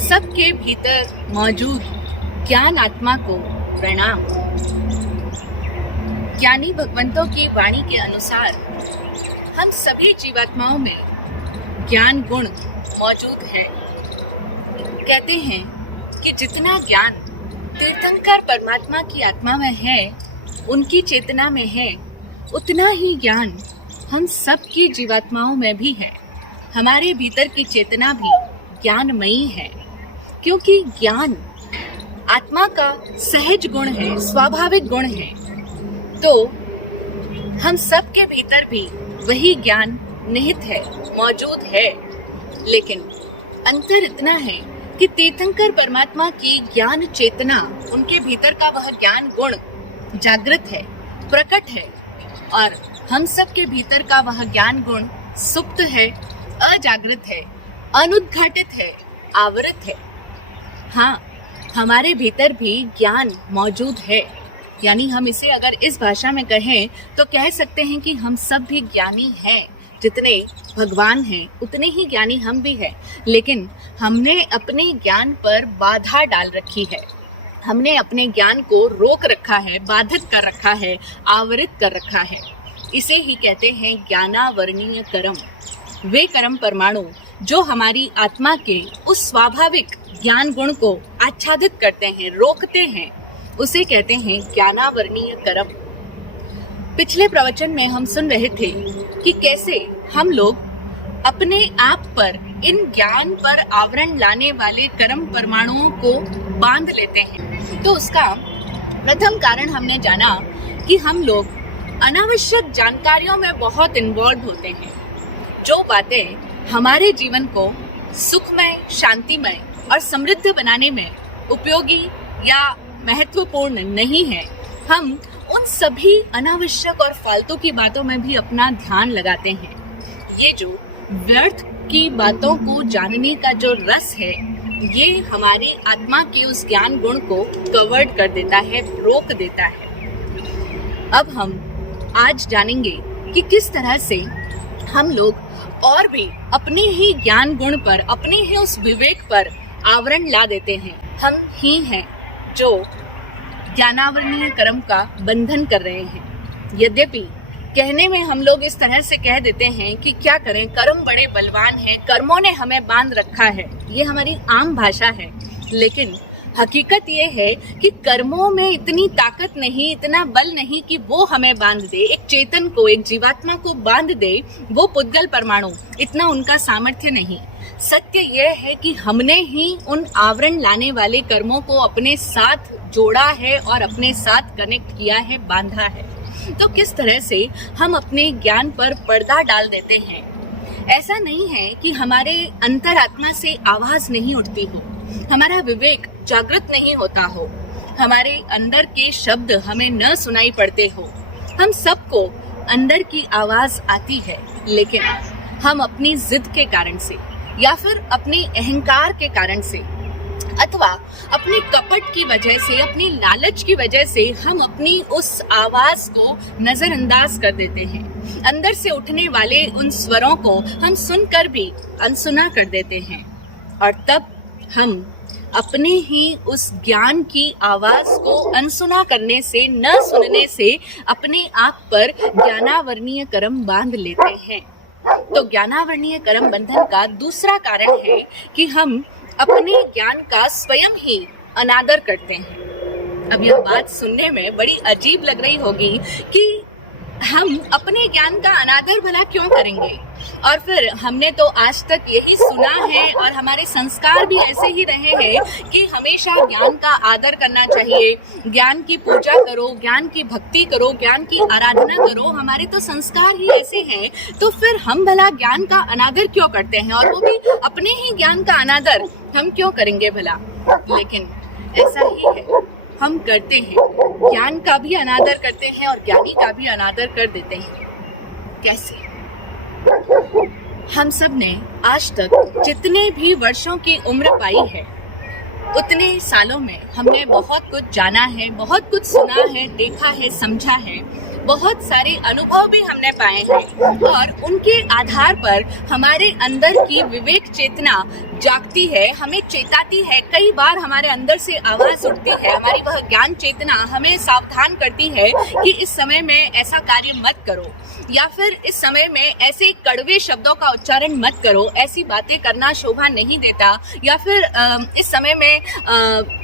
सब के भीतर मौजूद ज्ञान आत्मा को प्रणाम। ज्ञानी भगवंतों की वाणी के अनुसार हम सभी जीवात्माओं में ज्ञान गुण मौजूद है। कहते हैं कि जितना ज्ञान तीर्थंकर परमात्मा की आत्मा में है, उनकी चेतना में है, उतना ही ज्ञान हम सब की जीवात्माओं में भी है। हमारे भीतर की चेतना भी ज्ञानमयी है, क्योंकि ज्ञान आत्मा का सहज गुण है, स्वाभाविक गुण है। तो हम सब के भीतर भी वही ज्ञान निहित है, मौजूद है। लेकिन अंतर इतना है कि तीर्थंकर परमात्मा की ज्ञान चेतना, उनके भीतर का वह ज्ञान गुण जागृत है, प्रकट है, और हम सब के भीतर का वह ज्ञान गुण सुप्त है, अजागृत है, अनुद्घाटित है, आवृत है। हाँ, हमारे भीतर भी ज्ञान मौजूद है। यानी हम इसे अगर इस भाषा में कहें तो कह सकते हैं कि हम सब भी ज्ञानी हैं। जितने भगवान हैं उतने ही ज्ञानी हम भी हैं। लेकिन हमने अपने ज्ञान पर बाधा डाल रखी है, हमने अपने ज्ञान को रोक रखा है, बाधित कर रखा है, आवृत कर रखा है। इसे ही कहते हैं ज्ञानावरणीय कर्म। वे कर्म परमाणु जो हमारी आत्मा के उस स्वाभाविक ज्ञान गुण को आच्छादित करते हैं, रोकते हैं, उसे कहते हैं ज्ञानावरणीय कर्म। पिछले प्रवचन में हम सुन रहे थे कि कैसे हम लोग अपने आप पर इन ज्ञान पर आवरण लाने वाले कर्म परमाणुओं को बांध लेते हैं। तो उसका प्रथम कारण हमने जाना कि हम लोग अनावश्यक जानकारियों में बहुत इन्वॉल्व होते हैं। जो बातें हमारे जीवन को सुखमय, शांतिमय और समृद्ध बनाने में उपयोगी या महत्वपूर्ण नहीं है, हम उन सभी अनावश्यक और फालतू की बातों में भी अपना ध्यान लगाते हैं। ये जो व्यर्थ की बातों को जानने का जो रस है, ये हमारे आत्मा के उस ज्ञान गुण को कवर्ड कर देता है, रोक देता है। अब हम आज जानेंगे कि किस तरह से हम लोग और भी अपने ही ज्ञान गुण पर, अपने ही उस विवेक पर आवरण ला देते हैं। हम ही हैं जो ज्ञानावरणीय कर्म का बंधन कर रहे हैं। यद्यपि कहने में हम लोग इस तरह से कह देते हैं कि क्या करें, कर्म बड़े बलवान हैं, कर्मों ने हमें बांध रखा है। ये हमारी आम भाषा है। लेकिन हकीकत ये है कि कर्मों में इतनी ताकत नहीं, इतना बल नहीं कि वो हमें बांध दे, एक चेतन को, एक जीवात्मा को बांध दे। वो पुद्गल परमाणु, इतना उनका सामर्थ्य नहीं। सत्य यह है कि हमने ही उन आवरण लाने वाले कर्मों को अपने साथ जोड़ा है और अपने साथ कनेक्ट किया है, बांधा है। तो किस तरह से हम अपने ज्ञान पर पर्दा डाल देते हैं। ऐसा नहीं है कि हमारे अंतरात्मा से आवाज नहीं उठती हो, हमारा विवेक जागृत नहीं होता हो, हमारे अंदर के शब्द हमें न सुनाई पड़ते हो। हम सबको अंदर की आवाज आती है, लेकिन हम अपनी जिद के कारण से या फिर अपने अहंकार के कारण से अथवा अपने कपट की वजह से, अपनी लालच की वजह से हम अपनी उस आवाज को नजरअंदाज कर देते हैं। अंदर से उठने वाले उन स्वरों को हम सुनकर भी अनसुना कर देते हैं, और तब हम अपने ही उस ज्ञान की आवाज को अनसुना करने से, न सुनने से अपने आप पर ज्ञानावरणीय कर्म बांध लेते हैं। तो ज्ञानावरणीय कर्म बंधन का दूसरा कारण है कि हम अपने ज्ञान का स्वयं ही अनादर करते हैं। अब यह बात सुनने में बड़ी अजीब लग रही होगी कि हम अपने ज्ञान का अनादर भला क्यों करेंगे। और फिर हमने तो आज तक यही सुना है और हमारे संस्कार भी ऐसे ही रहे हैं कि हमेशा ज्ञान का आदर करना चाहिए, ज्ञान की पूजा करो, ज्ञान की भक्ति करो, ज्ञान की आराधना करो। हमारे तो संस्कार ही ऐसे हैं। तो फिर हम भला ज्ञान का अनादर क्यों करते हैं, और वो भी अपने ही ज्ञान का अनादर हम क्यों करेंगे भला। लेकिन ऐसा ही है, हम करते हैं, ज्ञान का भी अनादर करते हैं और ज्ञानी का भी अनादर कर देते हैं। कैसे? हम सब ने आज तक जितने भी वर्षों की उम्र पाई है, उतने सालों में हमने बहुत कुछ जाना है, बहुत कुछ सुना है, देखा है, समझा है, बहुत सारे अनुभव भी हमने पाए हैं और उनके आधार पर हमारे अंदर की विवेक चेतना जागती है, हमें चेताती है। कई बार हमारे अंदर से आवाज उठती है, हमारी वह ज्ञान चेतना हमें सावधान करती है कि इस समय में ऐसा कार्य मत करो, या फिर इस समय में ऐसे कड़वे शब्दों का उच्चारण मत करो, ऐसी बातें करना शोभा नहीं देता, या फिर इस समय में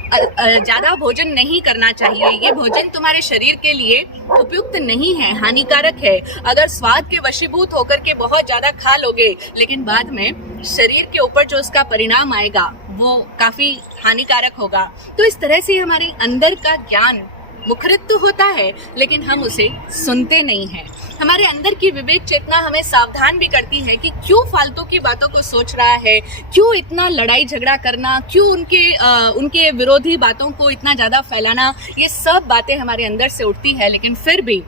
ज्यादा भोजन नहीं करना चाहिए, ये भोजन तुम्हारे शरीर के लिए उपयुक्त नहीं है, हानिकारक है। अगर स्वाद के वशीभूत होकर के बहुत ज्यादा खा लोगे, लेकिन बाद में शरीर के ऊपर जो उसका परिणाम आएगा वो काफी हानिकारक होगा। तो इस तरह से हमारे अंदर का ज्ञान मुखरित तो होता है, लेकिन हम उसे सुनते नहीं हैं। हमारे अंदर की विवेक चेतना हमें सावधान भी करती है कि क्यों फालतू की बातों को सोच रहा है, क्यों इतना लड़ाई झगड़ा करना, क्यों उनके विरोधी बातों को इतना ज्यादा फैलाना। ये सब बातें हमारे अंदर से उठती है, लेकिन फिर भी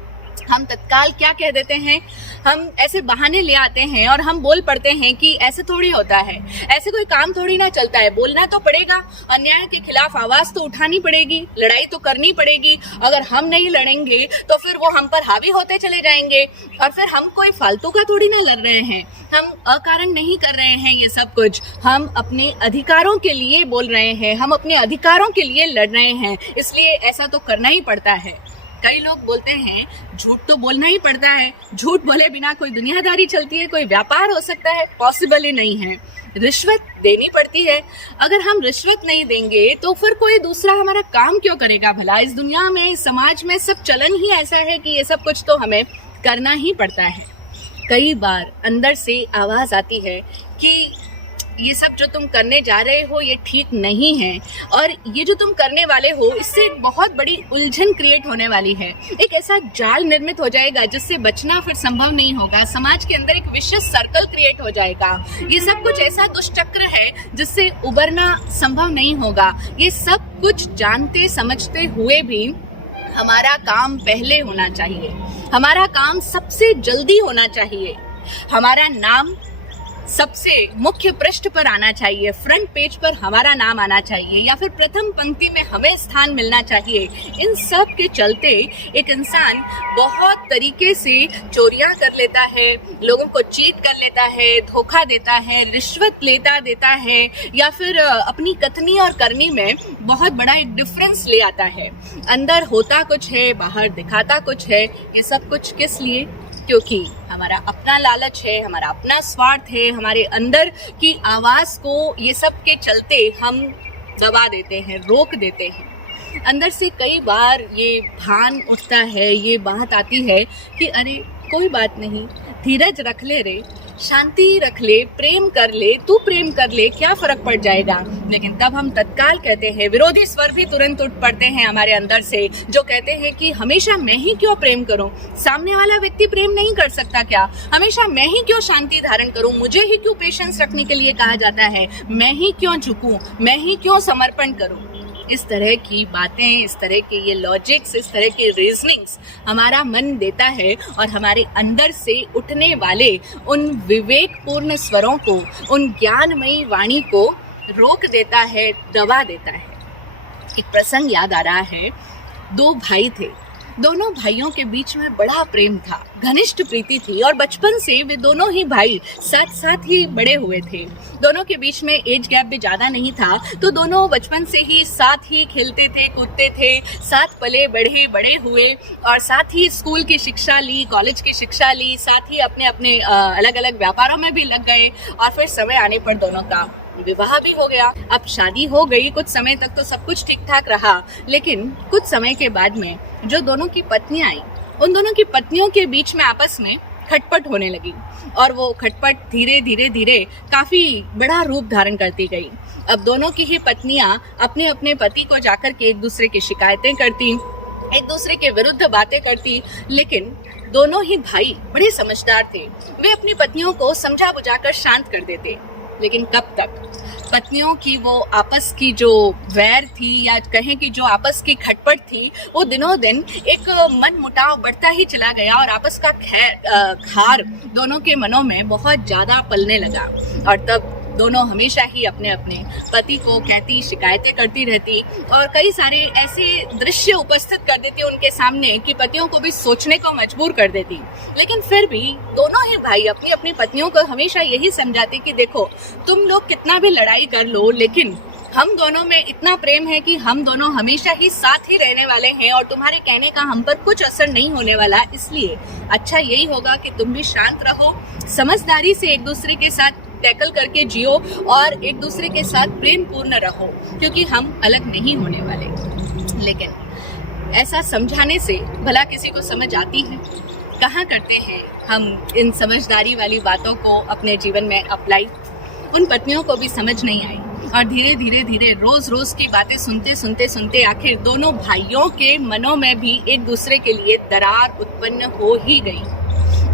हम तत्काल क्या कह देते हैं, हम ऐसे बहाने ले आते हैं और हम बोल पड़ते हैं कि ऐसे थोड़ी होता है, ऐसे कोई काम थोड़ी ना चलता है, बोलना तो पड़ेगा, अन्याय के खिलाफ आवाज तो उठानी पड़ेगी, लड़ाई तो करनी पड़ेगी। अगर हम नहीं लड़ेंगे तो फिर वो हम पर हावी होते चले जाएंगे, और फिर हम कोई फालतू का थोड़ी ना लड़ रहे हैं, हम अकारण नहीं कर रहे हैं ये सब कुछ, हम अपने अधिकारों के लिए बोल रहे हैं, हम अपने अधिकारों के लिए लड़ रहे हैं, इसलिए ऐसा तो करना ही पड़ता है। कई लोग बोलते हैं झूठ तो बोलना ही पड़ता है, झूठ बोले बिना कोई दुनियादारी चलती है, कोई व्यापार हो सकता है? पॉसिबल ही नहीं है। रिश्वत देनी पड़ती है, अगर हम रिश्वत नहीं देंगे तो फिर कोई दूसरा हमारा काम क्यों करेगा भला? इस दुनिया में, इस समाज में सब चलन ही ऐसा है कि ये सब कुछ तो हमें करना ही पड़ता है। कई बार अंदर से आवाज आती है कि ये सब जो तुम करने जा रहे हो ये ठीक नहीं है, और ये जो तुम करने वाले हो इससे एक बहुत बड़ी उलझन क्रिएट होने वाली है, एक ऐसा जाल निर्मित हो जाएगा जिससे बचना फिर संभव नहीं होगा, समाज के अंदर एक विशिष्ट सर्कल क्रिएट हो जाएगा। ये सब कुछ ऐसा दुष्चक्र है जिससे उबरना संभव नहीं होगा। ये सब कुछ जानते समझते हुए भी हमारा काम पहले होना चाहिए, हमारा काम सबसे जल्दी होना चाहिए, हमारा नाम सबसे मुख्य पृष्ठ पर आना चाहिए, फ्रंट पेज पर हमारा नाम आना चाहिए, या फिर प्रथम पंक्ति में हमें स्थान मिलना चाहिए। इन सब के चलते एक इंसान बहुत तरीके से चोरियां कर लेता है, लोगों को चीट कर लेता है, धोखा देता है, रिश्वत देता है, या फिर अपनी कथनी और करनी में बहुत बड़ा एक डिफरेंस ले आता है। अंदर होता कुछ है, बाहर दिखाता कुछ है। ये सब कुछ किस लिए? क्योंकि हमारा अपना लालच है, हमारा अपना स्वार्थ है, हमारे अंदर की आवाज को ये सब के चलते हम दबा देते हैं, रोक देते हैं। अंदर से कई बार ये भान उठता है, ये बात आती है कि अरे कोई बात नहीं, धीरज रख ले रे, शांति रख ले, प्रेम कर ले, तू प्रेम कर ले, क्या फर्क पड़ जाएगा। लेकिन तब हम तत्काल कहते हैं, विरोधी स्वर भी तुरंत उठ पड़ते हैं हमारे अंदर से, जो कहते हैं कि हमेशा मैं ही क्यों प्रेम करूं, सामने वाला व्यक्ति प्रेम नहीं कर सकता क्या? हमेशा मैं ही क्यों शांति धारण करूं, मुझे ही क्यों पेशेंस रखने के लिए कहा जाता है, मैं ही क्यों झुकूं, मैं ही क्यों समर्पण करूं। इस तरह की बातें, इस तरह के ये लॉजिक्स, इस तरह के रीजनिंग्स हमारा मन देता है और हमारे अंदर से उठने वाले उन विवेकपूर्ण स्वरों को, उन ज्ञानमयी वाणी को रोक देता है, दबा देता है। एक प्रसंग याद आ रहा है, दो भाई थे, दोनों भाइयों के बीच में बड़ा प्रेम था, घनिष्ठ प्रीति थी, और बचपन से वे दोनों ही भाई साथ साथ ही बड़े हुए थे। दोनों के बीच में एज गैप भी ज्यादा नहीं था, तो दोनों बचपन से ही साथ ही खेलते थे, कूदते थे, साथ पले बढ़े, बड़े हुए, और साथ ही स्कूल की शिक्षा ली, कॉलेज की शिक्षा ली, साथ ही अपने अपने अलग अलग व्यापारों में भी लग गए, और फिर समय आने पर दोनों का विवाह भी हो गया। अब शादी हो गई, कुछ समय तक तो सब कुछ ठीक ठाक रहा, लेकिन कुछ समय के बाद में जो दोनों की पत्नियां आई, उन दोनों की पत्नियों के बीच में आपस में खटपट होने लगी, और वो खटपट धीरे धीरे धीरे काफी बड़ा रूप धारण करती गई। अब दोनों की ही पत्नियां अपने अपने पति को जाकर के एक दूसरे की शिकायतें करती, एक दूसरे के विरुद्ध बातें करती, लेकिन दोनों ही भाई बड़े समझदार थे, वे अपनी पत्नियों को समझा बुझाकर शांत कर देते। लेकिन कब तक? पत्नियों की वो आपस की जो वैर थी, या कहें कि जो आपस की खटपट थी, वो दिनों दिन एक मन मुटाव बढ़ता ही चला गया, और आपस का खार दोनों के मनों में बहुत ज्यादा पलने लगा। और तब दोनों हमेशा ही अपने अपने पति को कहती, शिकायतें करती रहती और कई सारे ऐसे दृश्य उपस्थित कर देती उनके सामने कि पतियों को भी सोचने को मजबूर कर देती। लेकिन फिर भी दोनों ही भाई अपनी अपनी पत्नियों को हमेशा यही समझाते कि देखो, तुम लोग कितना भी लड़ाई कर लो, लेकिन हम दोनों में इतना प्रेम है कि हम दोनों हमेशा ही साथ ही रहने वाले हैं और तुम्हारे कहने का हम पर कुछ असर नहीं होने वाला। इसलिए अच्छा यही होगा कि तुम भी शांत रहो, समझदारी से एक दूसरे के साथ टैकल करके जियो और एक दूसरे के साथ प्रेम पूर्ण रहो, क्योंकि हम अलग नहीं होने वाले। लेकिन ऐसा समझाने से भला किसी को समझ आती है? कहाँ करते हैं हम इन समझदारी वाली बातों को अपने जीवन में अप्लाई? उन पत्नियों को भी समझ नहीं आई और धीरे धीरे रोज रोज की बातें सुनते आखिर दोनों भाइयों के मनों में भी एक दूसरे के लिए दरार उत्पन्न हो ही गई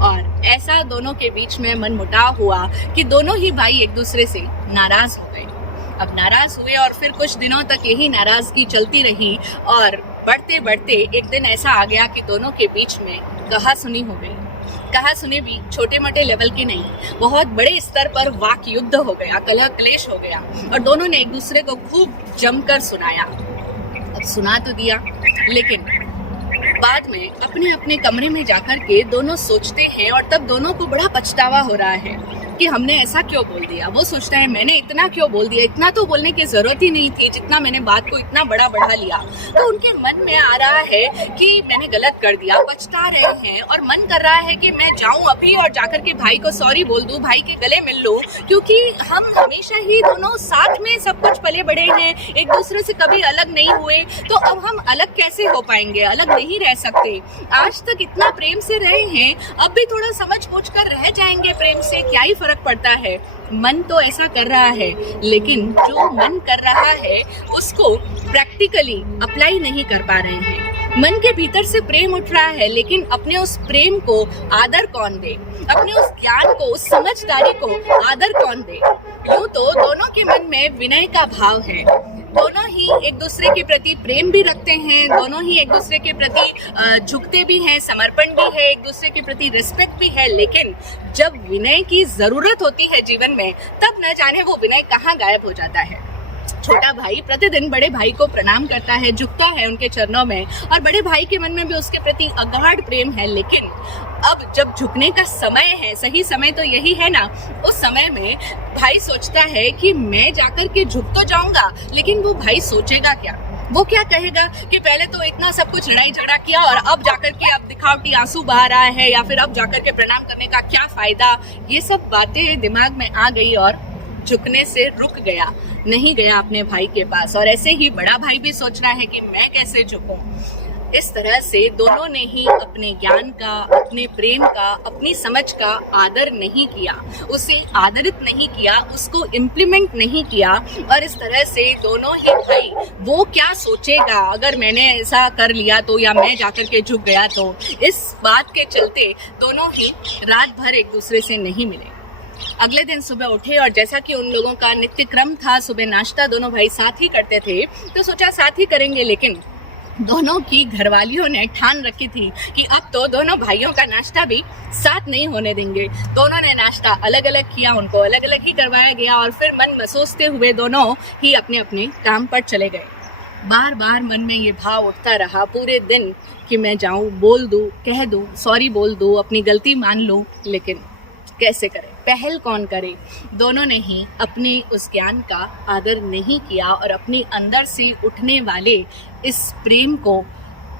और ऐसा दोनों के बीच में मनमुटाव हुआ कि दोनों ही भाई एक दूसरे से नाराज हो गए। अब नाराज हुए और फिर कुछ दिनों तक यही नाराजगी चलती रही और बढ़ते बढ़ते एक दिन ऐसा आ गया कि दोनों के बीच में कहासुनी हो गई। कहासुनी भी छोटे मोटे लेवल की नहीं, बहुत बड़े स्तर पर वाक युद्ध हो गया, कलह क्लेश हो गया और दोनों ने एक दूसरे को खूब जमकर सुनाया। अब सुना तो दिया, लेकिन बाद में अपने अपने कमरे में जाकर के दोनों सोचते हैं और तब दोनों को बड़ा पछतावा हो रहा है कि हमने ऐसा क्यों बोल दिया। वो सोचता है मैंने इतना क्यों बोल दिया, इतना तो बोलने की जरूरत ही नहीं थी, जितना मैंने बात को इतना बड़ा बढ़ा लिया। तो उनके मन में आ रहा है कि मैंने गलत कर दिया, पछता रहे हैं और मन कर रहा है कि मैं जाऊं अभी और जाकर के भाई को सॉरी बोल दूं, भाई के गले मिल लूं, क्योंकि हम हमेशा ही दोनों साथ में सब कुछ पले बड़े हैं, एक दूसरे से कभी अलग नहीं हुए, तो अब हम अलग कैसे हो पाएंगे, अलग नहीं रह सकते। आज तक इतना प्रेम से रहे हैं, अब भी थोड़ा समझ बूझ कर रह जाएंगे प्रेम से, क्या ही फर्क पड़ता है। मन तो ऐसा कर रहा है, लेकिन जो मन कर रहा है उसको प्रैक्टिकली अप्लाई नहीं कर पा रहे हैं। मन के भीतर से प्रेम उठ रहा है, लेकिन अपने उस प्रेम को आदर कौन दे, अपने उस ज्ञान को, उस समझदारी को आदर कौन दे। यूं तो दोनों के मन में विनय का भाव है, दोनों ही एक दूसरे के प्रति प्रेम भी रखते हैं, दोनों ही एक दूसरे के प्रति झुकते भी हैं, समर्पण भी है, एक दूसरे के प्रति रिस्पेक्ट भी है। लेकिन जब विनय की जरूरत होती है जीवन में, तब न जाने वो विनय कहाँ गायब हो जाता है। छोटा भाई प्रतिदिन बड़े भाई को प्रणाम करता है, झुकता है उनके चरणों में और बड़े भाई के मन में भी उसके प्रति अगाध प्रेम है। लेकिन अब जब झुकने का समय है, सही समय तो यही है ना, उस समय में भाई सोचता है कि मैं जाकर के झुक तो जाऊंगा, लेकिन वो भाई सोचेगा क्या, वो क्या कहेगा कि पहले तो इतना सब कुछ लड़ाई झगड़ा किया और अब जाकर के अब दिखावटी आंसू बहा रहा है, या फिर अब जाकर के प्रणाम करने का क्या फायदा। ये सब बातें दिमाग में आ गई और झुकने से रुक गया, नहीं गया अपने भाई के पास। और ऐसे ही बड़ा भाई भी सोच रहा है कि मैं कैसे झुकूं। इस तरह से दोनों ने ही अपने ज्ञान का, अपने प्रेम का, अपनी समझ का आदर नहीं किया, उसे आदरित नहीं किया, उसको इम्प्लीमेंट नहीं किया। और इस तरह से दोनों ही भाई, वो क्या सोचेगा अगर मैंने ऐसा कर लिया तो, या मैं जाकर के झुक गया तो, इस बात के चलते दोनों ही रात भर एक दूसरे से नहीं मिले। अगले दिन सुबह उठे और जैसा कि उन लोगों का नित्य क्रम था, सुबह नाश्ता दोनों भाई साथ ही करते थे, तो सोचा साथ ही करेंगे। लेकिन दोनों की घरवालियों ने ठान रखी थी कि अब तो दोनों भाइयों का नाश्ता भी साथ नहीं होने देंगे। दोनों ने नाश्ता अलग अलग किया, उनको अलग अलग ही करवाया गया और फिर मन महसूसते हुए दोनों ही अपने अपने काम पर चले गए। बार बार मन में ये भाव उठता रहा पूरे दिन कि मैं जाऊं, बोल दूं, कह दूं, सॉरी बोल दूं, अपनी गलती मान लूं, लेकिन कैसे करें, पहल कौन करे। दोनों ने ही अपने उस ज्ञान का आदर नहीं किया और अपने अंदर से उठने वाले इस प्रेम को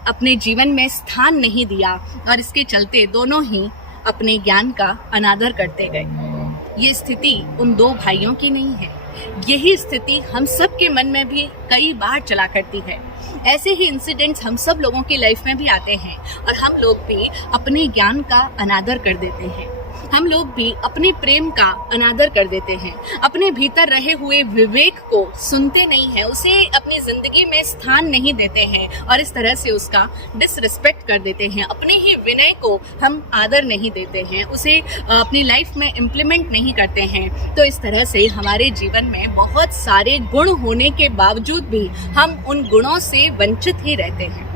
अपने जीवन में स्थान नहीं दिया और इसके चलते दोनों ही अपने ज्ञान का अनादर करते गए। ये स्थिति उन दो भाइयों की नहीं है, यही स्थिति हम सब के मन में भी कई बार चला करती है। ऐसे ही इंसिडेंट्स हम सब लोगों की लाइफ में भी आते हैं और हम लोग भी अपने ज्ञान का अनादर कर देते हैं, हम लोग भी अपने प्रेम का अनादर कर देते हैं, अपने भीतर रहे हुए विवेक को सुनते नहीं हैं, उसे अपनी जिंदगी में स्थान नहीं देते हैं और इस तरह से उसका डिसरिस्पेक्ट कर देते हैं। अपने ही विनय को हम आदर नहीं देते हैं, उसे अपनी लाइफ में इम्प्लीमेंट नहीं करते हैं। तो इस तरह से हमारे जीवन में बहुत सारे गुण होने के बावजूद भी हम उन गुणों से वंचित ही रहते हैं।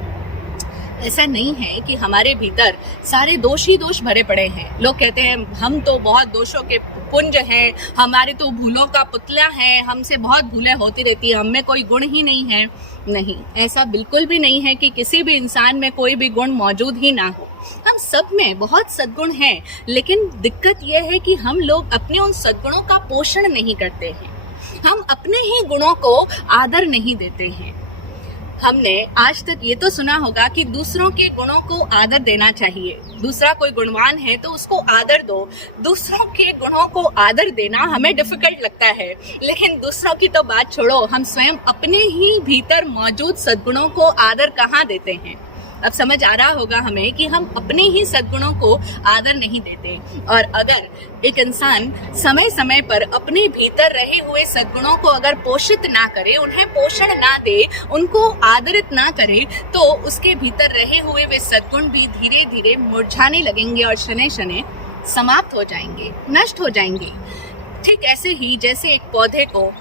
ऐसा नहीं है कि हमारे भीतर सारे दोष ही दोष भरे पड़े हैं। लोग कहते हैं हम तो बहुत दोषों के पुंज हैं, हमारे तो भूलों का पुतला है, हमसे बहुत भूलें होती रहती है, हम में कोई गुण ही नहीं है। नहीं, ऐसा बिल्कुल भी नहीं है कि किसी भी इंसान में कोई भी गुण मौजूद ही ना हो। हम सब में बहुत सद्गुण हैं, लेकिन दिक्कत यह है कि हम लोग अपने उन सद्गुणों का पोषण नहीं करते हैं। हम अपने ही गुणों को आदर नहीं देते हैं। हमने आज तक ये तो सुना होगा कि दूसरों के गुणों को आदर देना चाहिए। दूसरा कोई गुणवान है तो उसको आदर दो। दूसरों के गुणों को आदर देना हमें डिफिकल्ट लगता है, लेकिन दूसरों की तो बात छोड़ो, हम स्वयं अपने ही भीतर मौजूद सद्गुणों को आदर कहाँ देते हैं। अब समझ आ रहा होगा हमें कि हम अपने ही सद्गुणों को आदर नहीं देते। और अगर एक इंसान समय समय पर अपने भीतर रहे हुए सद्गुणों को अगर पोषित ना करे, उन्हें पोषण ना दे, उनको आदरित ना करे, तो उसके भीतर रहे हुए वे सद्गुण भी धीरे धीरे मुरझाने लगेंगे और शनै शनै समाप्त हो जाएंगे, नष्ट हो जाएंगे। ठीक ऐसे ही जैसे एक पौधे को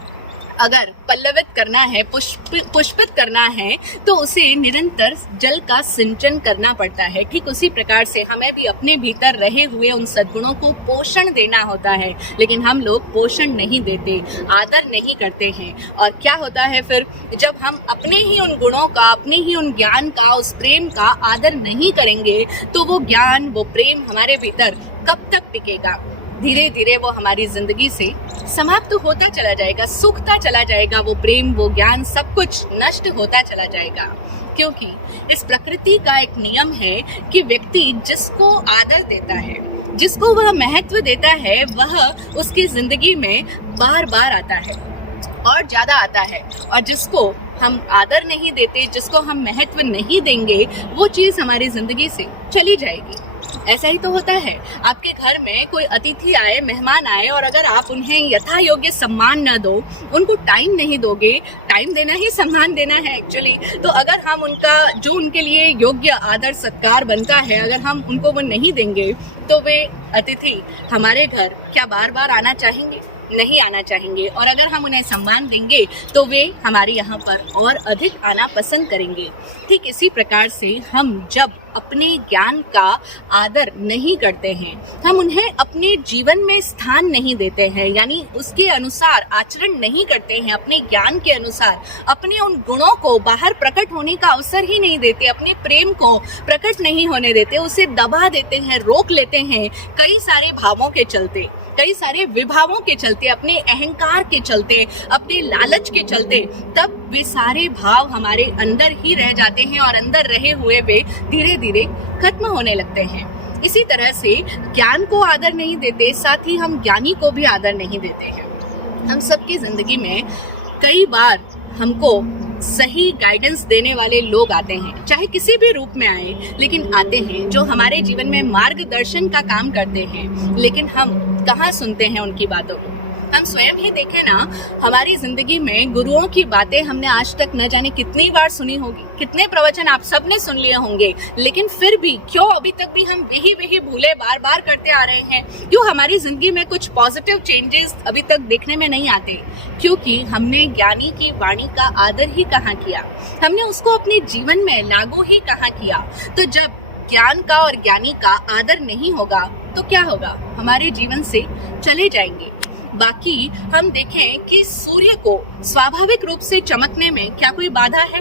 अगर पल्लवित करना है, पुष्पित करना है, तो उसे निरंतर जल का सिंचन करना पड़ता है। ठीक उसी प्रकार से हमें भी अपने भीतर रहे हुए उन सद्गुणों को पोषण देना होता है, लेकिन हम लोग पोषण नहीं देते, आदर नहीं करते हैं। और क्या होता है फिर, जब हम अपने ही उन गुणों का, अपने ही उन ज्ञान का, उस प्रेम का आदर नहीं करेंगे, तो वो ज्ञान, वो प्रेम हमारे भीतर कब तक टिकेगा। धीरे धीरे वो हमारी जिंदगी से समाप्त होता चला जाएगा, सूखता चला जाएगा। वो प्रेम, वो ज्ञान, सब कुछ नष्ट होता चला जाएगा। क्योंकि इस प्रकृति का एक नियम है कि व्यक्ति जिसको आदर देता है, जिसको वह महत्व देता है, वह उसकी जिंदगी में बार बार आता है और ज्यादा आता है। और जिसको हम आदर नहीं देते, जिसको हम महत्व नहीं देंगे, वो चीज हमारी जिंदगी से चली जाएगी। ऐसा ही तो होता है। आपके घर में कोई अतिथि आए, मेहमान आए, और अगर आप उन्हें यथा योग्य सम्मान न दो, उनको टाइम नहीं दोगे, टाइम देना ही सम्मान देना है एक्चुअली, तो अगर हम उनका जो उनके लिए योग्य आदर सत्कार बनता है, अगर हम उनको वो नहीं देंगे, तो वे अतिथि हमारे घर क्या बार बार आना चाहेंगे? नहीं आना चाहेंगे। और अगर हम उन्हें सम्मान देंगे तो वे हमारे यहाँ पर और अधिक आना पसंद करेंगे। ठीक इसी प्रकार से हम जब अपने ज्ञान का आदर नहीं करते हैं, हम उन्हें अपने जीवन में स्थान नहीं देते हैं, यानी उसके अनुसार आचरण नहीं करते हैं, अपने ज्ञान के अनुसार अपने उन गुणों को बाहर प्रकट होने का अवसर ही नहीं देते, अपने प्रेम को प्रकट नहीं होने देते, उसे दबा देते हैं, रोक लेते हैं कई सारे भावों के चलते, कई सारे विभावों के चलते, अपने अहंकार के चलते, अपने लालच के चलते, तब वे सारे भाव हमारे अंदर ही रह जाते हैं और अंदर रहे हुए वे धीरे धीरे खत्म होने लगते हैं। इसी तरह से ज्ञान को आदर नहीं देते, साथ ही हम ज्ञानी को भी आदर नहीं देते हैं। हम सबकी जिंदगी में कई बार हमको सही गाइडेंस देने वाले लोग आते हैं, चाहे किसी भी रूप में आए, लेकिन आते हैं जो हमारे जीवन में मार्गदर्शन का काम करते हैं, लेकिन हम कहाँ सुनते हैं उनकी बातों को। हम स्वयं ही देखें ना, हमारी जिंदगी में गुरुओं की बातें हमने आज तक न जाने कितनी बार सुनी होगी, कितने प्रवचन आप सबने सुन लिए होंगे, लेकिन फिर भी क्यों अभी तक भी हम वही भूले बार बार करते आ रहे हैं? क्यों हमारी जिंदगी में कुछ पॉजिटिव चेंजेस अभी तक देखने में नहीं आते? क्योंकि हमने ज्ञानी की वाणी का आदर ही कहाँ किया, हमने उसको अपने जीवन में लागू ही कहाँ किया। तो जब ज्ञान का और ज्ञानी का आदर नहीं होगा तो क्या होगा? हमारे जीवन से चले जाएंगे। बाकी हम देखें कि सूर्य को स्वाभाविक रूप से चमकने में क्या कोई बाधा है?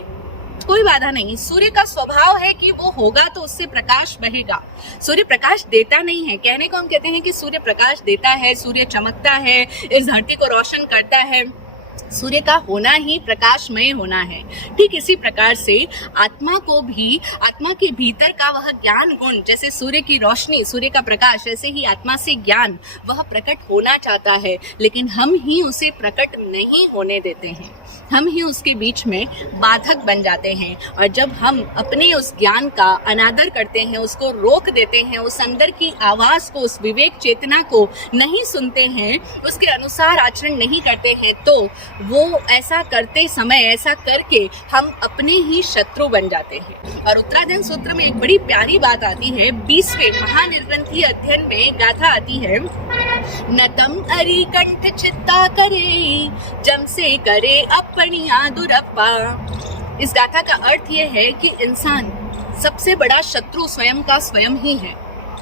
कोई बाधा नहीं। सूर्य का स्वभाव है कि वो होगा तो उससे प्रकाश बहेगा। सूर्य प्रकाश देता नहीं है। कहने को हम कहते हैं कि सूर्य प्रकाश देता है, सूर्य चमकता है, इस धरती को रोशन करता है। सूर्य का होना ही प्रकाशमय होना है। ठीक इसी प्रकार से आत्मा को भी, आत्मा के भीतर का वह ज्ञान गुण, जैसे सूर्य की रोशनी, सूर्य का प्रकाश, ऐसे ही आत्मा से ज्ञान वह प्रकट होना चाहता है, लेकिन हम ही उसे प्रकट नहीं होने देते हैं। हम ही उसके बीच में बाधक बन जाते हैं। और जब हम अपने उस ज्ञान का अनादर करते हैं, उसको रोक देते हैं, उस अंदर की आवाज को, उस विवेक चेतना को नहीं सुनते हैं, उसके अनुसार आचरण नहीं करते हैं, तो वो ऐसा करते समय, ऐसा करके हम अपने ही शत्रु बन जाते हैं। और उत्तराधन सूत्र में एक बड़ी प्यारी बात आती है, 20वें महानिर्ग्रंथीय अध्ययन में गाथा आती है, नतम अरि कंठ चित्ता करे, जम से करे अपनिया दुरप्पा। इस गाथा का अर्थ यह है कि इंसान सबसे बड़ा शत्रु स्वयं का स्वयं ही है।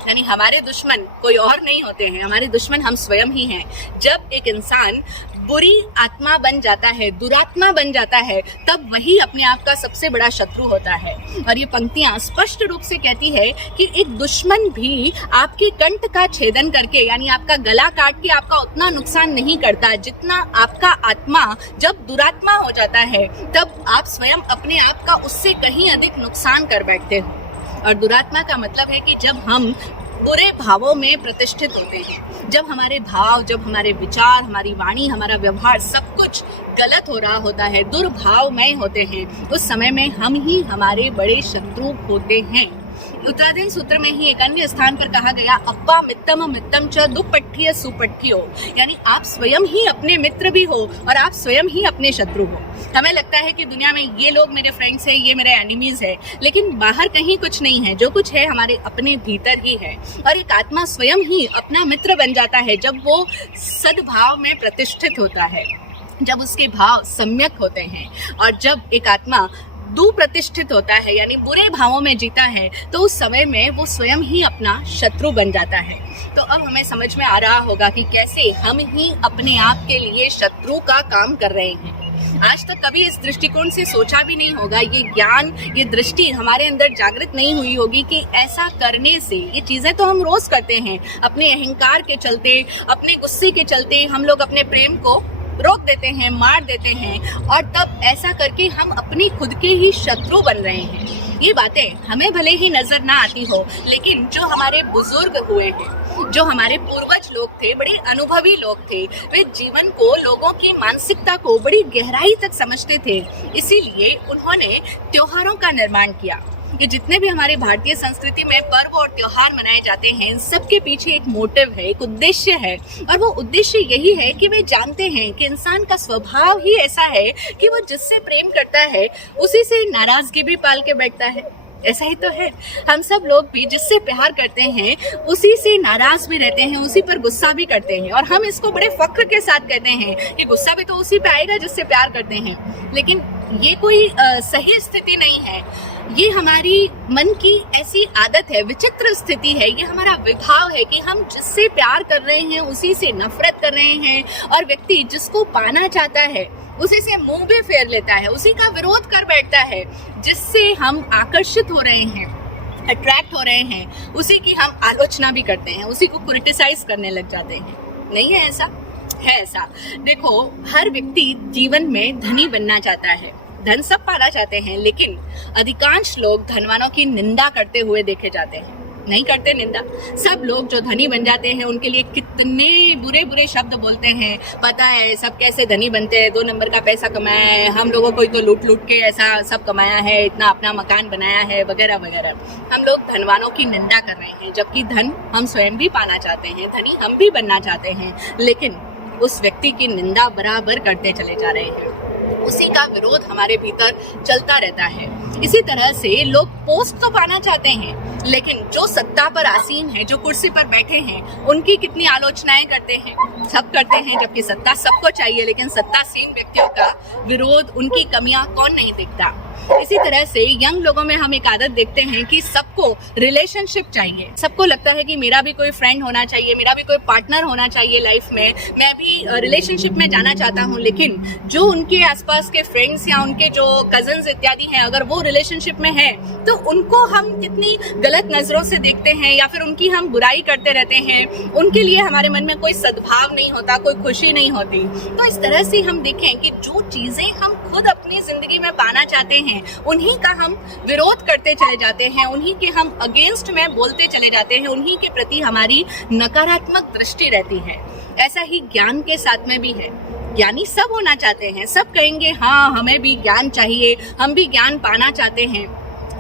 यानी हमारे दुश्मन कोई और नहीं होते हैं, हमारे दुश्मन हम स्वयं ही हैं। जब एक इंसान बुरी आत्मा बन जाता है, दुरात्मा बन जाता है, तब वही अपने आप का सबसे बड़ा शत्रु होता है। और ये पंक्तियां स्पष्ट रूप से कहती है कि एक दुश्मन भी आपके कंठ का छेदन करके, यानी आपका गला काट के आपका उतना नुकसान नहीं करता जितना आपका आत्मा जब दुरात्मा हो जाता है, तब आप स्वयं अपने आप का उससे कहीं अधिक नुकसान कर बैठते हो। और दुरात्मा का मतलब है कि जब हम बुरे भावों में प्रतिष्ठित होते हैं, जब हमारे भाव, जब हमारे विचार, हमारी वाणी, हमारा व्यवहार सब कुछ गलत हो रहा होता है, दुर्भावमय होते हैं, उस समय में हम ही हमारे बड़े शत्रु होते हैं। उत्तराधीन सूत्र में ही एक अन्य स्थान पर कहा गया, अप्पा मित्तम मित्तम च दुपट्ठिय सुपट्ठियो, यानी आप स्वयं ही अपने मित्र भी हो और आप स्वयं ही अपने शत्रु हो। हमें लगता है कि दुनिया में ये लोग मेरे फ्रेंड्स हैं, ये मेरे एनिमीज है, लेकिन बाहर कहीं कुछ नहीं है। जो कुछ है हमारे अपने भीतर ही है। और एक आत्मा स्वयं ही अपना मित्र बन जाता है जब वो सद्भाव में प्रतिष्ठित होता है, जब उसके भाव सम्यक होते हैं। और जब एक आत्मा दुप्रतिष्ठित होता है, यानी बुरे भावों में जीता है, तो उस समय में वो स्वयं ही अपना शत्रु बन जाता है। तो अब हमें समझ में आ रहा होगा कि कैसे हम ही अपने आप के लिए शत्रु का काम कर रहे हैं। आज तक कभी इस दृष्टिकोण से सोचा भी नहीं होगा, ये ज्ञान, ये दृष्टि हमारे अंदर जागृत नहीं हुई होगी कि ऐसा करने से, ये चीजें तो हम रोज करते हैं, अपने अहंकार के चलते, अपने गुस्से के चलते हम लोग अपने प्रेम को रोक देते हैं, मार देते हैं, और तब ऐसा करके हम अपनी खुद के ही शत्रु बन रहे हैं। ये बातें हमें भले ही नजर ना आती हो, लेकिन जो हमारे बुजुर्ग हुए हैं, जो हमारे पूर्वज लोग थे, बड़े अनुभवी लोग थे, वे जीवन को, लोगों की मानसिकता को बड़ी गहराई तक समझते थे। इसीलिए उन्होंने त्योहारों का निर्माण किया। ये जितने भी हमारे भारतीय संस्कृति में पर्व और त्योहार मनाए जाते हैं, इन सब के पीछे एक मोटिव है, एक उद्देश्य है। और वो उद्देश्य यही है कि वे जानते हैं कि इंसान का स्वभाव ही ऐसा है कि वो जिससे प्रेम करता है उसी से नाराजगी भी पाल के बैठता है। ऐसा ही तो है, हम सब लोग भी जिससे प्यार करते हैं उसी से नाराज भी रहते हैं, उसी पर गुस्सा भी करते हैं। और हम इसको बड़े फख्र के साथ कहते हैं कि गुस्सा भी तो उसी पे आएगा जिससे प्यार करते हैं। लेकिन ये कोई सही स्थिति नहीं है, ये हमारी मन की ऐसी आदत है, विचित्र स्थिति है, ये हमारा विभाव है कि हम जिससे प्यार कर रहे हैं उसी से नफरत कर रहे हैं। और व्यक्ति जिसको पाना चाहता है उसी से मुंह भी फेर लेता है, उसी का विरोध कर बैठता है। जिससे हम आकर्षित हो रहे हैं, अट्रैक्ट हो रहे हैं, उसी की हम आलोचना भी करते हैं, उसी को क्रिटिसाइज करने लग जाते हैं। नहीं है ऐसा? है ऐसा। देखो, हर व्यक्ति जीवन में धनी बनना चाहता है, धन सब पाना चाहते हैं, लेकिन अधिकांश लोग धनवानों की निंदा करते हुए देखे जाते हैं। नहीं करते निंदा? सब लोग जो धनी बन जाते हैं उनके लिए कितने बुरे बुरे शब्द बोलते हैं। पता है सब कैसे धनी बनते हैं, 2 नंबर का पैसा कमाया है, हम लोगों को तो लूट लूट के ऐसा सब कमाया है, इतना अपना मकान बनाया है, वगैरह वगैरह। हम लोग धनवानों की निंदा कर रहे हैं, जबकि धन हम स्वयं भी पाना चाहते हैं, धनी हम भी बनना चाहते हैं, लेकिन उस व्यक्ति की निंदा बराबर करते चले जा रहे हैं। उसी का विरोध हमारे भीतर चलता रहता है। इसी तरह से लोग पोस्ट तो पाना चाहते हैं, लेकिन जो सत्ता पर आसीन है, जो कुर्सी पर बैठे हैं, उनकी कितनी आलोचनाएं करते हैं। सब करते हैं, जबकि सत्ता सबको चाहिए, लेकिन सत्तासीन व्यक्तियों का विरोध, उनकी कमियां कौन नहीं देखता। इसी तरह से यंग लोगों में हम एक आदत देखते हैं कि सबको रिलेशनशिप चाहिए। सबको लगता है कि मेरा भी कोई फ्रेंड होना चाहिए, मेरा भी कोई पार्टनर होना चाहिए लाइफ में, मैं भी रिलेशनशिप में जाना चाहता हूँ। लेकिन जो उनके आसपास के फ्रेंड्स या उनके जो कजन्स इत्यादि हैं, अगर वो रिलेशनशिप में है तो उनको हम कितनी गलत नजरों से देखते हैं, या फिर उनकी हम बुराई करते रहते हैं। उनके लिए हमारे मन में कोई सद्भाव नहीं होता, कोई खुशी नहीं होती। तो इस तरह से हम देखें कि जो चीजें हम खुद अपनी जिंदगी में पाना चाहते हैं, उन्हीं का हम विरोध करते चले जाते हैं, उन्हीं के हम अगेंस्ट में बोलते चले जाते हैं, उन्हीं के प्रति हमारी नकारात्मक दृष्टि रहती है। ऐसा ही ज्ञान के साथ में भी है। ज्ञानी सब होना चाहते हैं, सब कहेंगे हाँ हमें भी ज्ञान चाहिए, हम भी ज्ञान पाना चाहते हैं।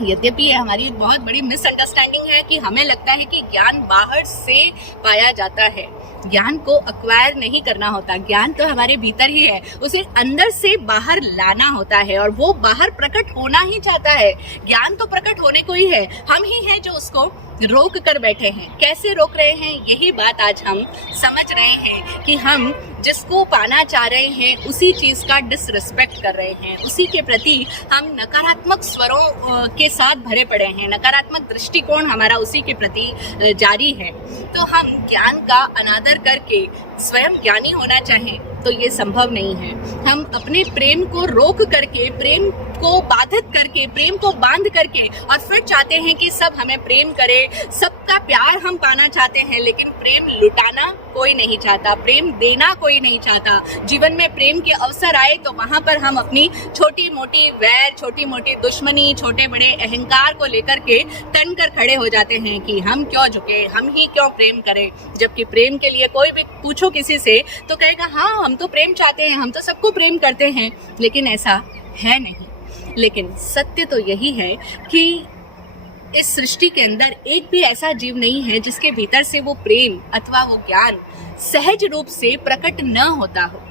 यद्यपि ये हमारी एक बहुत बड़ी मिसअंडरस्टैंडिंग है कि हमें लगता है कि ज्ञान बाहर से पाया जाता है, ज्ञान को अक्वायर नहीं करना होता, ज्ञान तो हमारे भीतर ही है, उसे अंदर से बाहर लाना होता है और वो बाहर प्रकट होना ही चाहता है। ज्ञान तो प्रकट होने को ही है, हम ही हैं जो उसको रोक कर बैठे हैं। कैसे रोक रहे हैं, यही बात आज हम समझ रहे हैं कि हम जिसको पाना चाह रहे हैं उसी चीज का डिसरिस्पेक्ट कर रहे हैं, उसी के प्रति हम नकारात्मक स्वरों के साथ भरे पड़े हैं, नकारात्मक दृष्टिकोण हमारा उसी के प्रति जारी है। तो हम ज्ञान का अनादर करके स्वयं ज्ञानी होना चाहें तो ये संभव नहीं है। हम अपने प्रेम को रोक करके, प्रेम को बाधित करके, प्रेम को बांध करके और फिर चाहते हैं कि सब हमें प्रेम करे, सबका प्यार हम पाना चाहते हैं, लेकिन प्रेम लुटाना कोई नहीं चाहता, प्रेम देना कोई नहीं चाहता। जीवन में प्रेम के अवसर आए तो वहां पर हम अपनी छोटी मोटी वैर, छोटी मोटी दुश्मनी, छोटे बड़े अहंकार को लेकर के तन कर खड़े हो जाते हैं कि हम क्यों झुके, हम ही क्यों प्रेम करें। जबकि प्रेम के लिए कोई भी पूछो किसी से तो कहेगा हाँ हम तो प्रेम चाहते हैं, हम तो सबको प्रेम करते हैं, लेकिन ऐसा है नहीं। लेकिन सत्य तो यही है कि इस सृष्टि के अंदर एक भी ऐसा जीव नहीं है जिसके भीतर से वो प्रेम अथवा वो ज्ञान सहज रूप से प्रकट न होता हो।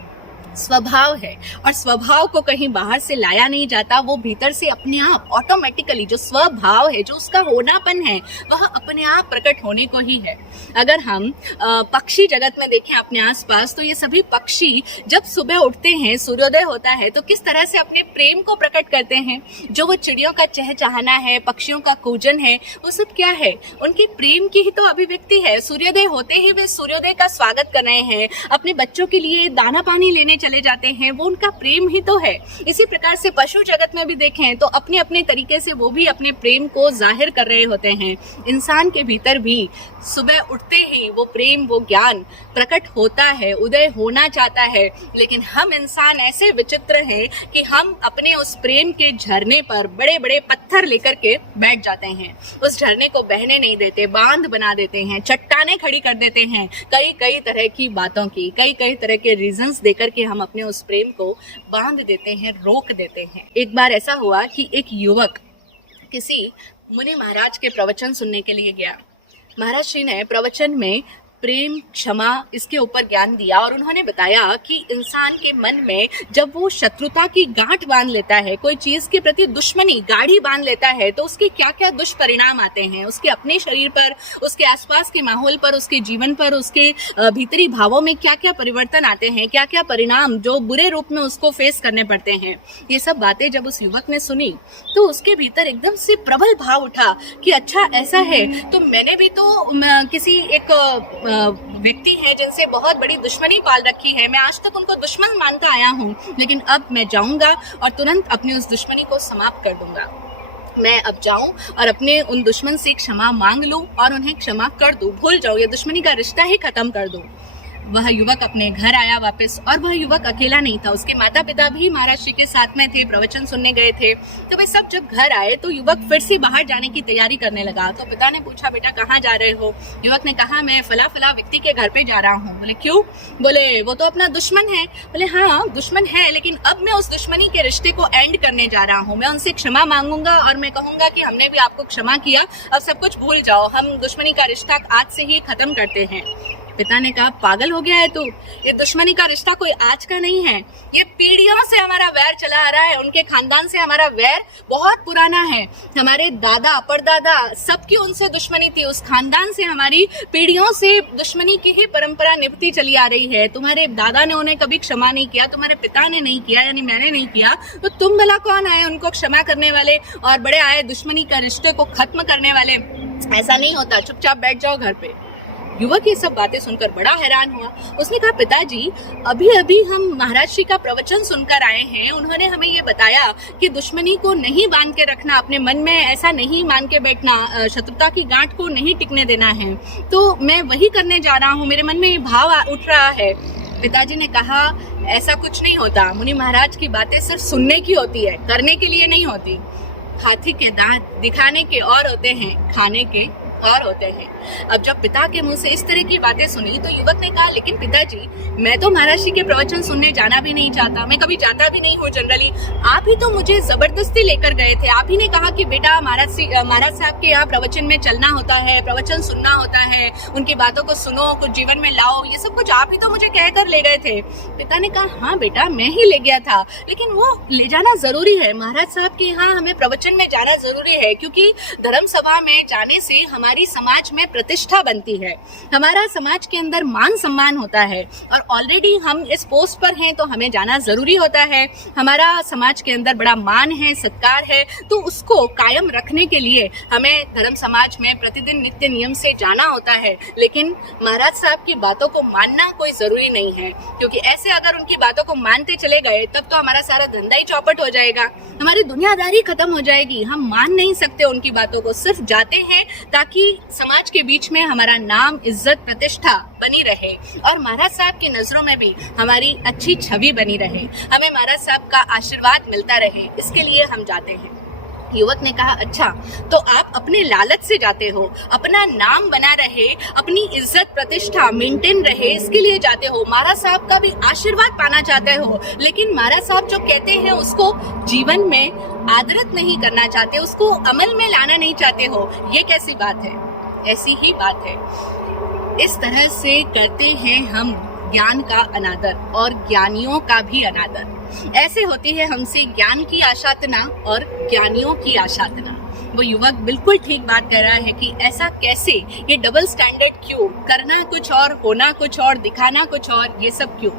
स्वभाव है और स्वभाव को कहीं बाहर से लाया नहीं जाता, वो भीतर से अपने आप ऑटोमेटिकली जो स्वभाव है, जो उसका होनापन है, वह अपने आप प्रकट होने को ही है। अगर हम पक्षी जगत में देखें अपने आसपास तो ये सभी पक्षी जब सुबह उठते हैं, सूर्योदय होता है तो किस तरह से अपने प्रेम को प्रकट करते हैं। जो वो चिड़ियों का चहचहाना है, पक्षियों का कूजन है, वो सब क्या है, उनकी प्रेम की ही तो अभिव्यक्ति है। सूर्योदय होते ही वे सूर्योदय का स्वागत कर रहे हैं, अपने बच्चों के लिए दाना पानी लेने चले जाते हैं, वो उनका प्रेम ही तो है। इसी प्रकार से पशु जगत में भी देखें तो अपने अपने तरीके से वो भी अपने प्रेम को जाहिर कर रहे होते हैं। इंसान के भीतर भी सुबह उठते ही वो प्रेम, वो ज्ञान प्रकट होता है, उदय होना चाहता है। लेकिन हम इंसान ऐसे विचित्र हैं कि हम अपने उस प्रेम के झरने पर बड़े बड़े पत्थर लेकर के बैठ जाते हैं, उस झरने को बहने नहीं देते, बांध बना देते हैं, चट्टानें खड़ी कर देते हैं, कई तरह की बातों की, कई तरह के रीजंस देकर के हम अपने उस प्रेम को बांध देते हैं, रोक देते हैं। एक बार ऐसा हुआ कि एक युवक किसी मुनि महाराज के प्रवचन सुनने के लिए गया। महाराज श्री ने प्रवचन में प्रेम, क्षमा, इसके ऊपर ज्ञान दिया और उन्होंने बताया कि इंसान के मन में जब वो शत्रुता की गांठ बांध लेता है, कोई चीज के प्रति दुश्मनी गाढ़ी बांध लेता है, तो उसके क्या क्या दुष्परिणाम आते हैं, उसके अपने शरीर पर, उसके आसपास के माहौल पर, उसके जीवन पर, उसके भीतरी भावों में क्या क्या परिवर्तन आते हैं, क्या क्या परिणाम जो बुरे रूप में उसको फेस करने पड़ते हैं। ये सब बातें जब उस युवक ने सुनी तो उसके भीतर एकदम से प्रबल भाव उठा कि अच्छा ऐसा है, तो मैंने भी तो किसी एक व्यक्ति है जिनसे बहुत बड़ी दुश्मनी पाल रखी है, मैं आज तक उनको दुश्मन मानता आया हूँ, लेकिन अब मैं जाऊंगा और तुरंत अपनी उस दुश्मनी को समाप्त कर दूंगा। मैं अब जाऊं और अपने उन दुश्मन से क्षमा मांग लूं और उन्हें क्षमा कर दूं, भूल जाऊं, ये दुश्मनी का रिश्ता ही खत्म कर दूं। वह युवक अपने घर आया वापस, और वह युवक अकेला नहीं था, उसके माता पिता भी महाराज श्री के साथ में थे, प्रवचन सुनने गए थे। तो वे सब जब घर आए तो युवक फिर से बाहर जाने की तैयारी करने लगा। तो पिता ने पूछा, बेटा कहाँ जा रहे हो? युवक ने कहा, मैं फला फला व्यक्ति के घर पे जा रहा हूँ। बोले क्यों? बोले वो तो अपना दुश्मन है। बोले हाँ दुश्मन है, लेकिन अब मैं उस दुश्मनी के रिश्ते को एंड करने जा रहा हूँ। मैं उनसे क्षमा मांगूंगा और मैं कहूंगा कि हमने भी आपको क्षमा किया, अब सब कुछ भूल जाओ, हम दुश्मनी का रिश्ता आज से ही खत्म करते हैं। पिता ने कहा, पागल हो गया है तू, ये दुश्मनी का रिश्ता कोई आज का नहीं है, ये पीढ़ियों से हमारा वैर चला आ रहा है, उनके खानदान से हमारा वैर बहुत पुराना है, हमारे दादा परदादा सबकी उनसे दुश्मनी थी, उस खानदान से हमारी पीढ़ियों से दुश्मनी की ही परंपरा निभती चली आ रही है। तुम्हारे दादा ने उन्हें कभी क्षमा नहीं किया, तुम्हारे पिता ने नहीं किया, यानी मैंने नहीं किया, तो तुम भला कौन आए उनको क्षमा करने वाले, और बड़े आए दुश्मनी का रिश्ते को खत्म करने वाले? ऐसा नहीं होता, चुपचाप बैठ जाओ घर पे। युवक ये सब बातें सुनकर बड़ा हैरान हुआ। उसने कहा, पिताजी अभी अभी हम महाराज श्री का प्रवचन सुनकर आए हैं, उन्होंने हमें ये बताया कि दुश्मनी को नहीं बांध के रखना, अपने मन में ऐसा नहीं मान के बैठना, शत्रुता की गांठ को नहीं टिकने देना है, तो मैं वही करने जा रहा हूँ, मेरे मन में ये भाव उठ रहा है। पिताजी ने कहा, ऐसा कुछ नहीं होता, मुनि महाराज की बातें सिर्फ सुनने की होती है, करने के लिए नहीं होती। हाथी के दांत दिखाने के और होते हैं, खाने के और होते हैं। अब जब पिता के मुंह से इस तरह की बातें सुनी तो युवक ने कहा, लेकिन पिताजी, मैं तो महाराज जी के प्रवचन सुनने जाना भी नहीं चाहता, मैं कभी जाता भी नहीं हूँ जनरली। आप ही तो मुझे जबरदस्ती लेकर गए थे, आप ही ने कहा कि बेटा महाराज साहब के यहाँ प्रवचन में चलना होता है, प्रवचन सुनना होता है, उनकी बातों को सुनो, कुछ जीवन में लाओ, ये सब कुछ आप ही तो मुझे कहकर ले गए थे। पिता ने कहा, हाँ बेटा, मैं ही ले गया था, लेकिन वो ले जाना जरूरी है। महाराज साहब के यहाँ हमें प्रवचन में जाना जरूरी है, क्योंकि धर्म सभा में जाने से हमारी समाज में प्रतिष्ठा बनती है, हमारा समाज के अंदर मान सम्मान होता है, और ऑलरेडी हम इस पोस्ट पर हैं तो हमें जाना जरूरी होता है। हमारा समाज के अंदर बड़ा मान है, सत्कार है, तो उसको कायम रखने के लिए हमें धर्म समाज में प्रतिदिन नित्य नियम से जाना होता है। लेकिन महाराज साहब की बातों को मानना कोई जरूरी नहीं है, क्योंकि ऐसे अगर उनकी बातों को मानते चले गए तब तो हमारा सारा धंधा ही चौपट हो जाएगा, हमारी दुनियादारी खत्म हो जाएगी। हम मान नहीं सकते उनकी बातों को, सिर्फ जाते हैं ताकि समाज के बीच में हमारा नाम, इज्जत, प्रतिष्ठा बनी रहे और महाराज साहब की नजरों में भी हमारी अच्छी छवि बनी रहे, हमें महाराज साहब का आशीर्वाद मिलता रहे, इसके लिए हम जाते हैं। युवक ने कहा, अच्छा तो आप अपने लालच से जाते हो, अपना नाम बना रहे, अपनी इज्जत प्रतिष्ठा मेंटेन रहे, इसके लिए जाते हो, महाराज साहब का भी आशीर्वाद पाना चाहते हो, लेकिन महाराज साहब जो कहते हैं उसको जीवन में आदरत नहीं करना चाहते, उसको अमल में लाना नहीं चाहते हो, ये कैसी बात है? ऐसी ही बात है। इस तरह से करते हैं हम ज्ञान का अनादर और ज्ञानियों का भी अनादर। ऐसे होती है हमसे ज्ञान की आशातना और ज्ञानियों की आशातना। वो युवक बिल्कुल ठीक बात कर रहा है कि ऐसा कैसे, ये डबल स्टैंडर्ड क्यों, करना कुछ और, होना कुछ और, दिखाना कुछ और, ये सब क्यों?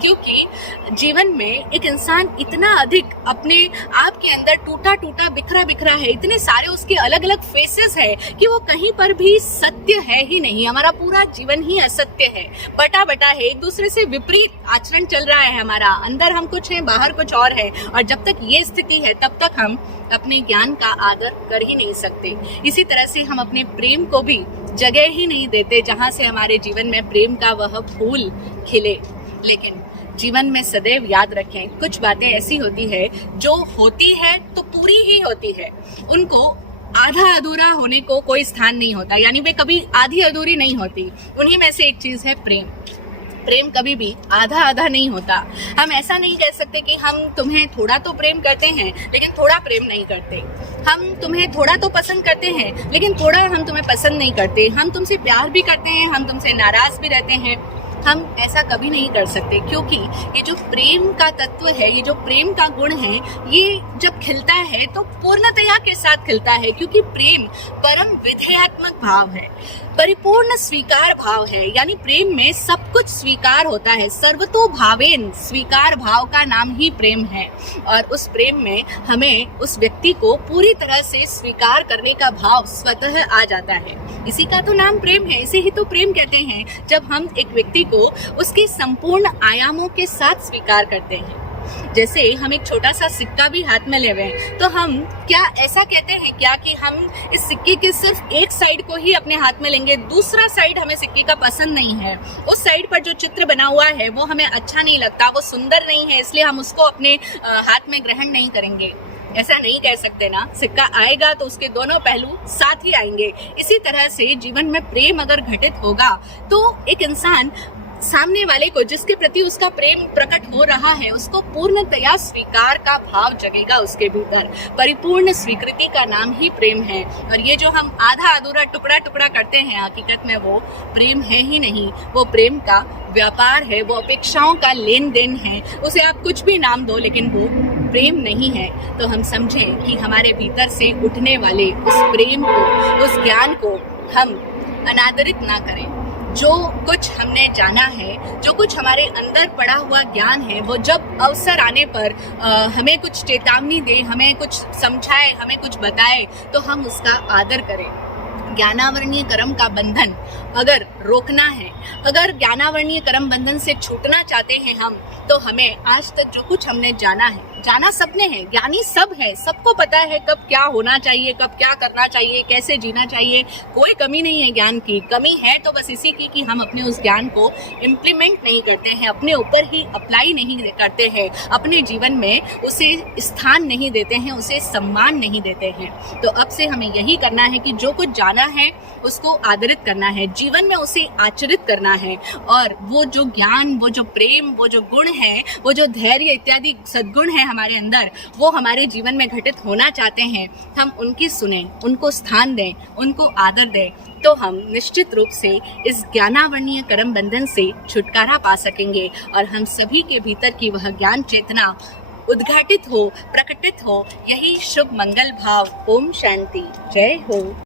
क्योंकि जीवन में एक इंसान इतना अधिक अपने आप के अंदर टूटा टूटा, बिखरा बिखरा है, इतने सारे उसके अलग अलग फेसेस है कि वो कहीं पर भी सत्य है ही नहीं। हमारा पूरा जीवन ही असत्य है, बटा बटा है, एक दूसरे से विपरीत आचरण चल रहा है हमारा, अंदर हम कुछ हैं, बाहर कुछ और है, और जब तक ये स्थिति है तब तक हम अपने ज्ञान का आदर कर ही नहीं सकते। इसी तरह से हम अपने प्रेम को भी जगह ही नहीं देते जहां से हमारे जीवन में प्रेम का वह फूल खिले। लेकिन जीवन में सदैव याद रखें, कुछ बातें ऐसी होती है जो होती है तो पूरी ही होती है, उनको आधा अधूरा होने को कोई स्थान नहीं होता, यानी वे कभी आधी अधूरी नहीं होती। उन्हीं में से एक चीज है प्रेम। प्रेम कभी भी आधा आधा नहीं होता। हम ऐसा नहीं कह सकते कि हम तुम्हें थोड़ा तो प्रेम करते हैं लेकिन थोड़ा प्रेम नहीं करते, हम तुम्हें थोड़ा तो पसंद करते हैं लेकिन थोड़ा हम तुम्हें पसंद नहीं करते, हम तुमसे प्यार भी करते हैं, हम तुमसे नाराज भी रहते हैं। हम ऐसा कभी नहीं कर सकते, क्योंकि ये जो प्रेम का तत्व है, ये जो प्रेम का गुण है, ये जब खिलता है तो पूर्णतया के साथ खिलता है, क्योंकि प्रेम परम विधेयात्मक भाव है, परिपूर्ण स्वीकार भाव है। यानी प्रेम में सब कुछ स्वीकार होता है, सर्वतो भावेन स्वीकार भाव का नाम ही प्रेम है। और उस प्रेम में हमें उस व्यक्ति को पूरी तरह से स्वीकार करने का भाव स्वतः आ जाता है। इसी का तो नाम प्रेम है, इसे ही तो प्रेम कहते हैं, जब हम एक व्यक्ति को उसके संपूर्ण आयामों के साथ स्वीकार करते हैं। जैसे हम एक छोटा सा सिक्का भी हाथ में ले हुए तो हम क्या ऐसा कहते हैं क्या कि हम इस सिक्के के सिर्फ एक साइड को ही अपने हाथ में लेंगे, दूसरा साइड हमें सिक्के का पसंद नहीं है, उस साइड पर जो चित्र बना हुआ है वो हमें अच्छा नहीं लगता, वो सुंदर नहीं है, इसलिए हम उसको अपने हाथ में ग्रहण नहीं करेंगे? ऐसा नहीं कह सकते ना। सिक्का आएगा तो उसके दोनों पहलू साथ ही आएंगे। इसी तरह से जीवन में प्रेम अगर घटित होगा तो एक इंसान सामने वाले को, जिसके प्रति उसका प्रेम प्रकट हो रहा है, उसको पूर्णतया स्वीकार का भाव जगेगा उसके भीतर। परिपूर्ण स्वीकृति का नाम ही प्रेम है। और ये जो हम आधा अधूरा टुकड़ा टुकड़ा करते हैं, हकीकत में वो प्रेम है ही नहीं, वो प्रेम का व्यापार है, वो अपेक्षाओं का लेन देन है। उसे आप कुछ भी नाम दो, लेकिन वो प्रेम नहीं है। तो हम समझें कि हमारे भीतर से उठने वाले उस प्रेम को, उस ज्ञान को हम अनादरित ना करें। जो कुछ हमने जाना है, जो कुछ हमारे अंदर पड़ा हुआ ज्ञान है, वो जब अवसर आने पर हमें कुछ चेतावनी दे, हमें कुछ समझाए, हमें कुछ बताए, तो हम उसका आदर करें। ज्ञानावरणीय कर्म का बंधन अगर रोकना है, अगर ज्ञानावरणीय कर्म बंधन से छूटना चाहते हैं हम, तो हमें आज तक जो कुछ हमने जाना है, जाना सबने है, ज्ञानी सब है, सबको पता है कब क्या होना चाहिए, कब क्या करना चाहिए, कैसे जीना चाहिए। कोई कमी नहीं है ज्ञान की। कमी है तो बस इसी की कि हम अपने उस ज्ञान को इम्प्लीमेंट नहीं करते हैं, अपने ऊपर ही अप्लाई नहीं करते हैं, अपने जीवन में उसे स्थान नहीं देते हैं, उसे सम्मान नहीं देते हैं। तो अब से हमें यही करना है कि जो कुछ जाना है उसको आदरित करना है, जीवन में उसे आचरित करना है, और वो जो ज्ञान, वो जो प्रेम, वो जो गुण है, वो जो धैर्य इत्यादि सद्गुण है हमारे अंदर, वो हमारे जीवन में घटित होना चाहते हैं, हम उनकी सुने, उनको स्थान दें, उनको आदर दें, तो हम निश्चित रूप से इस ज्ञानावर्णीय कर्म बंधन से छुटकारा पा सकेंगे और हम सभी के भीतर की वह ज्ञान चेतना उद्घाटित हो, प्रकटित हो। यही शुभ मंगल भाव। ओम शांति। जय हो।